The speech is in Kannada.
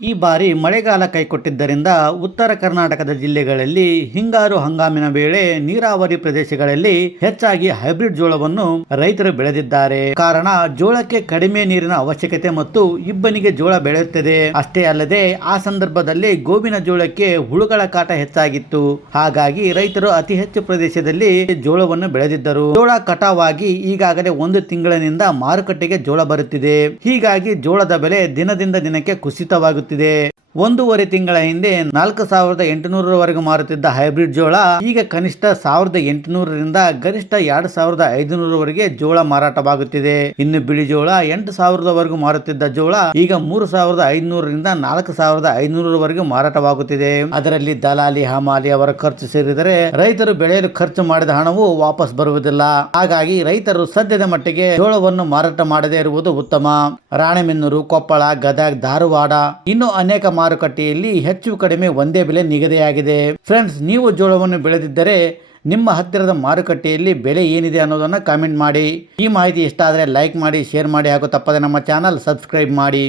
ಈ ಬಾರಿ ಮಳೆಗಾಲ ಕೈಕೊಟ್ಟಿದ್ದರಿಂದ ಉತ್ತರ ಕರ್ನಾಟಕದ ಜಿಲ್ಲೆಗಳಲ್ಲಿ ಹಿಂಗಾರು ಹಂಗಾಮಿನ ವೇಳೆ ನೀರಾವರಿ ಪ್ರದೇಶಗಳಲ್ಲಿ ಹೆಚ್ಚಾಗಿ ಹೈಬ್ರಿಡ್ ಜೋಳವನ್ನು ರೈತರು ಬೆಳೆದಿದ್ದಾರೆ. ಕಾರಣ ಜೋಳಕ್ಕೆ ಕಡಿಮೆ ನೀರಿನ ಅವಶ್ಯಕತೆ ಮತ್ತು ಇಬ್ಬನಿಗೆ ಜೋಳ ಬೆಳೆಯುತ್ತದೆ. ಅಷ್ಟೇ ಅಲ್ಲದೆ ಆ ಸಂದರ್ಭದಲ್ಲಿ ಗೋವಿನ ಜೋಳಕ್ಕೆ ಹುಳುಗಳ ಕಾಟ ಹೆಚ್ಚಾಗಿತ್ತು. ಹಾಗಾಗಿ ರೈತರು ಅತಿ ಹೆಚ್ಚು ಪ್ರದೇಶದಲ್ಲಿ ಜೋಳವನ್ನು ಬೆಳೆದಿದ್ದರು. ಜೋಳ ಕಟಾವಾಗಿ ಈಗಾಗಲೇ 1 ತಿಂಗಳಿನಿಂದ ಮಾರುಕಟ್ಟೆಗೆ ಜೋಳ ಬರುತ್ತಿದೆ. ಹೀಗಾಗಿ ಜೋಳದ ಬೆಲೆ ದಿನದಿಂದ ದಿನಕ್ಕೆ ಕುಸಿತವಾಗುತ್ತಿದೆ. 1.5 ತಿಂಗಳ ಹಿಂದೆ 4,800 ಮಾರುತ್ತಿದ್ದ ಹೈಬ್ರಿಡ್ ಜೋಳ ಈಗ ಕನಿಷ್ಠ 1,800ರಿಂದ ಗರಿಷ್ಠ 2,500 ಜೋಳ ಮಾರಾಟವಾಗುತ್ತಿದೆ. ಇನ್ನು ಬಿಳಿ ಜೋಳ 8,000 ಮಾರುತ್ತಿದ್ದ ಜೋಳ ಈಗ 3,500ರಿಂದ 4,500 ಮಾರಾಟವಾಗುತ್ತಿದೆ. ಅದರಲ್ಲಿ ದಲಾಲಿ, ಹಮಾಲಿ ಅವರ ಖರ್ಚು ಸೇರಿದರೆ ರೈತರು ಬೆಳೆಯಲು ಖರ್ಚು ಮಾಡಿದ ಹಣವು ವಾಪಸ್ ಬರುವುದಿಲ್ಲ. ಹಾಗಾಗಿ ರೈತರು ಸದ್ಯದ ಮಟ್ಟಿಗೆ ಜೋಳವನ್ನು ಮಾರಾಟ ಮಾಡದೇ ಇರುವುದು ಉತ್ತಮ. ರಾಣೆಬೆನ್ನೂರು, ಕೊಪ್ಪಳ, ಗದಗ, ಧಾರವಾಡ ಇನ್ನು ಅನೇಕ ಮಾರುಕಟ್ಟೆಯಲ್ಲಿ ಹೆಚ್ಚು ಕಡಿಮೆ ಒಂದೇ ಬೆಲೆ ನಿಗದಿಯಾಗಿದೆ. ಫ್ರೆಂಡ್ಸ್, ನೀವು ಜೋಳವನ್ನು ಬೆಳೆದಿದ್ದರೆ ನಿಮ್ಮ ಹತ್ತಿರದ ಮಾರುಕಟ್ಟೆಯಲ್ಲಿ ಬೆಲೆ ಏನಿದೆ ಅನ್ನೋದನ್ನು ಕಾಮೆಂಟ್ ಮಾಡಿ. ಈ ಮಾಹಿತಿ ಇಷ್ಟ ಆದರೆ ಲೈಕ್ ಮಾಡಿ, ಶೇರ್ ಮಾಡಿ ಹಾಗೂ ತಪ್ಪದೆ ನಮ್ಮ ಚಾನಲ್ ಸಬ್ಸ್ಕ್ರೈಬ್ ಮಾಡಿ.